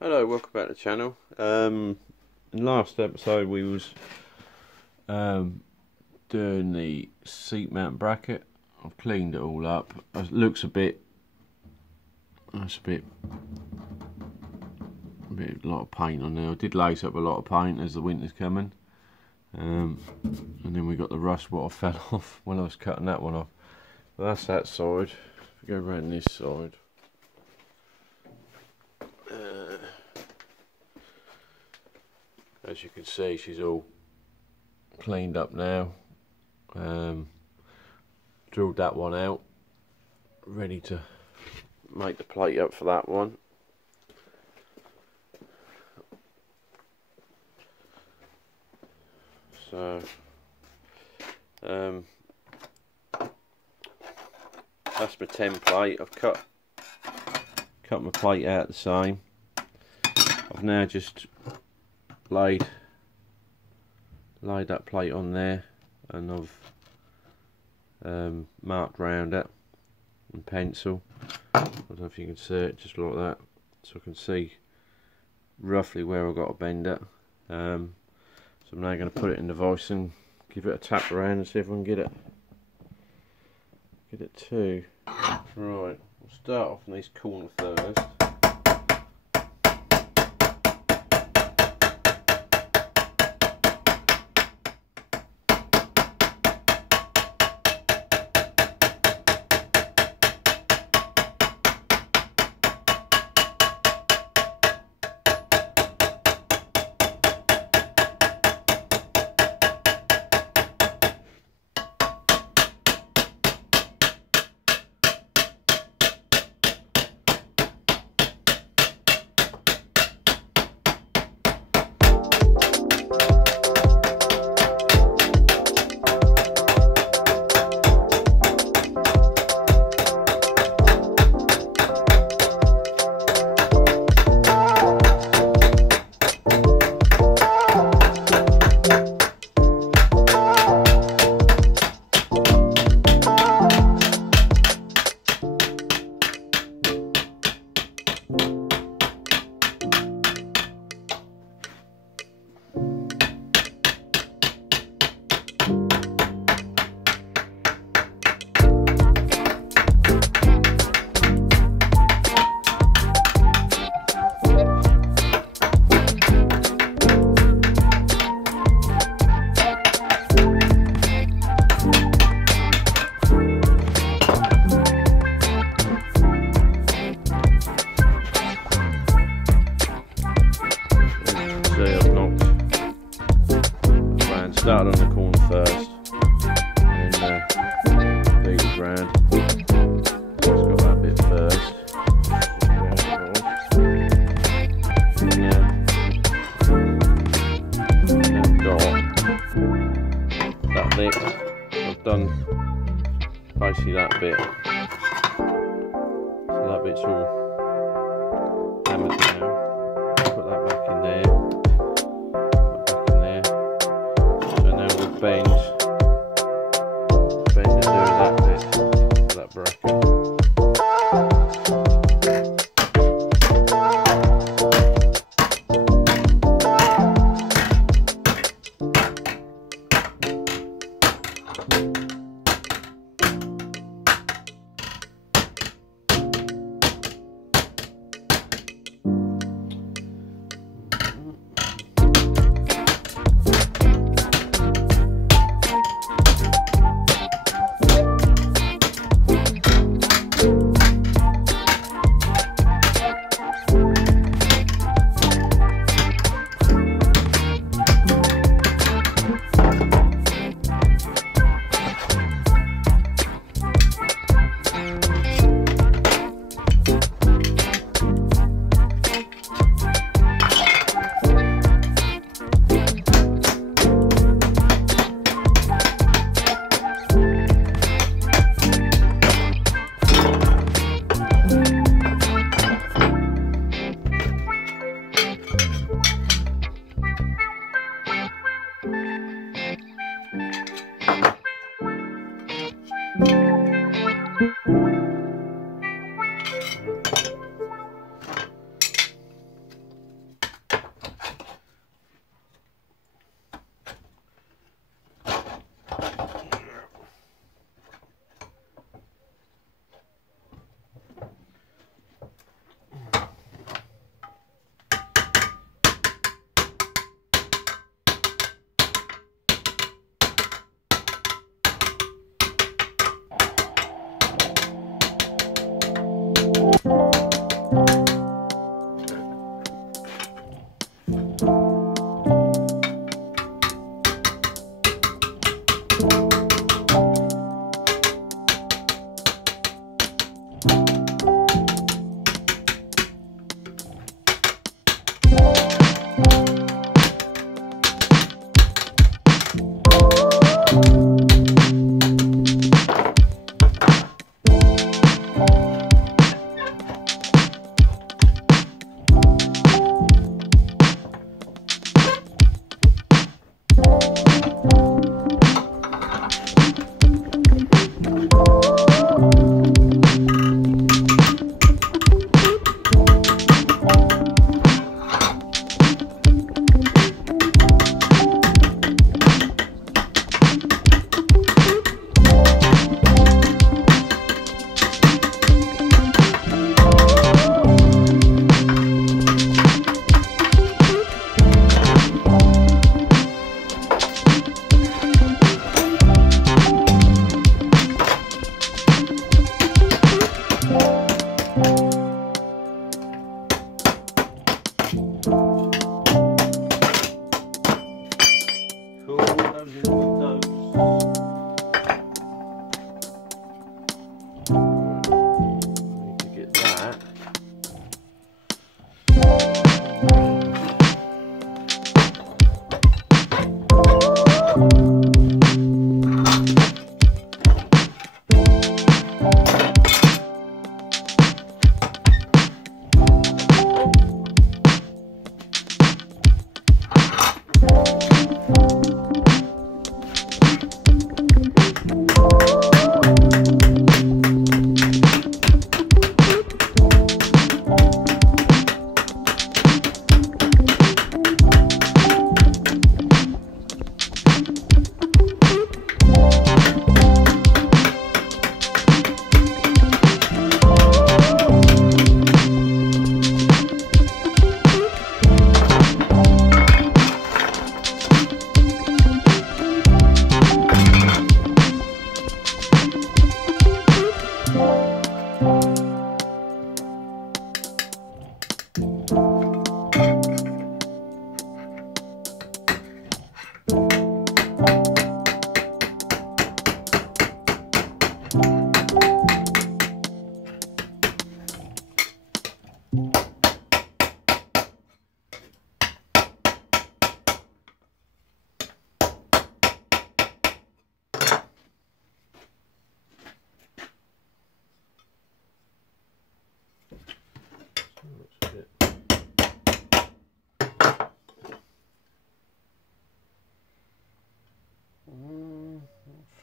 Hello, welcome back to the channel. In the last episode we was doing the seat mount bracket. I've cleaned it all up. It looks a lot of paint on there. I did lace up a lot of paint as the winter's coming. And then we got the rust what I fell off when I was cutting that one off. But that's that side. If we go around this side. As you can see, she's all cleaned up now. Drilled that one out, ready to make the plate up for that one. So that's my template. I've cut my plate out the same. I've now just laid that plate on there, and I've marked round it in pencil. I don't know if you can see it, just like that, so I can see roughly where I've got to bend it. So I'm now going to put it in the vise and give it a tap around and see if I can get it to. Right, we'll start off on these corners first. Started on the corner first, and then beat it round. Just got that bit first. And then I've got that bit. I've done basically that bit. So that bit's all hammered now. Put that back in there. Bend and do that bit, that bracket.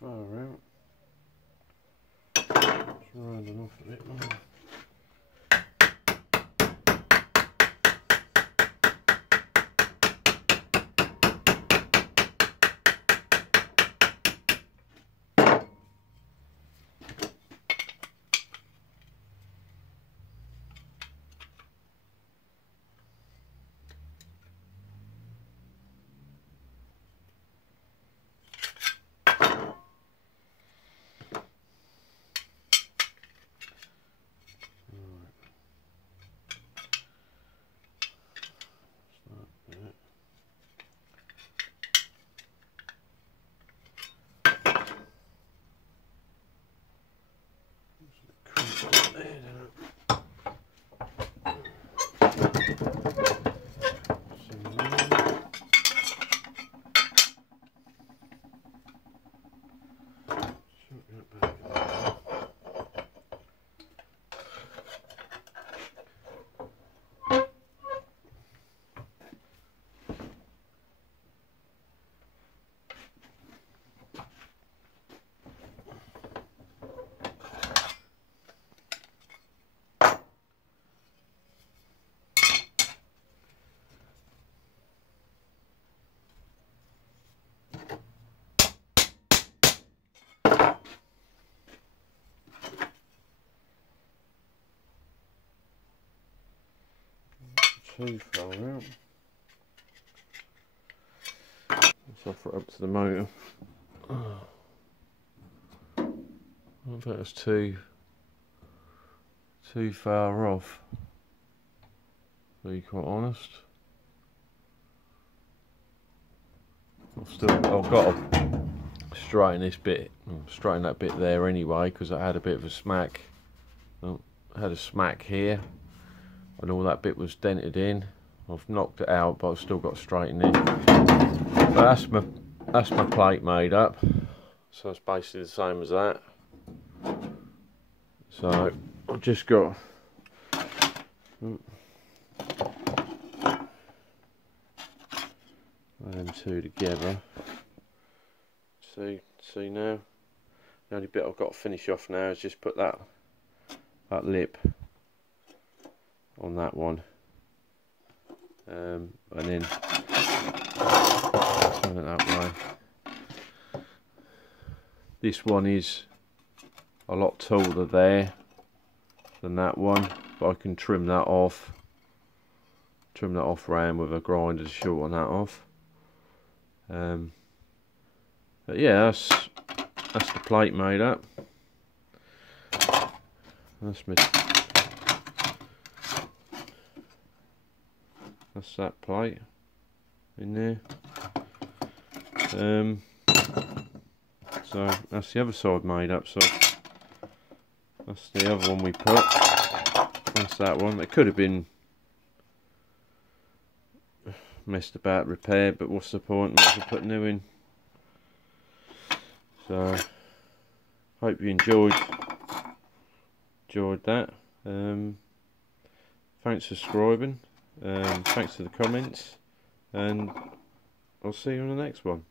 Far out. It's rounding off a bit more. Too far out. Let's offer it up to the motor. I think that's too far off, to be quite honest. I've got to straighten this bit, straighten that bit there anyway, because I had a bit of a smack. I had a smack here, and all that bit was dented in. I've knocked it out, but I've still got to straighten it. But that's my plate made up. So it's basically the same as that. So I've just got them two together. See now. The only bit I've got to finish off now is just put that lip on that one, and then turn it that way. This one is a lot taller there than that one, but I can trim that off round with a grinder to shorten that off. But yeah, that's the plate made up. That's that plate in there. So that's the other side made up. So that's the other one we put. That's that one. It could have been messed about, repaired, but what's the point? Might as well put new in. So hope you enjoyed that. Thanks for subscribing. Thanks for the comments, and I'll see you on the next one.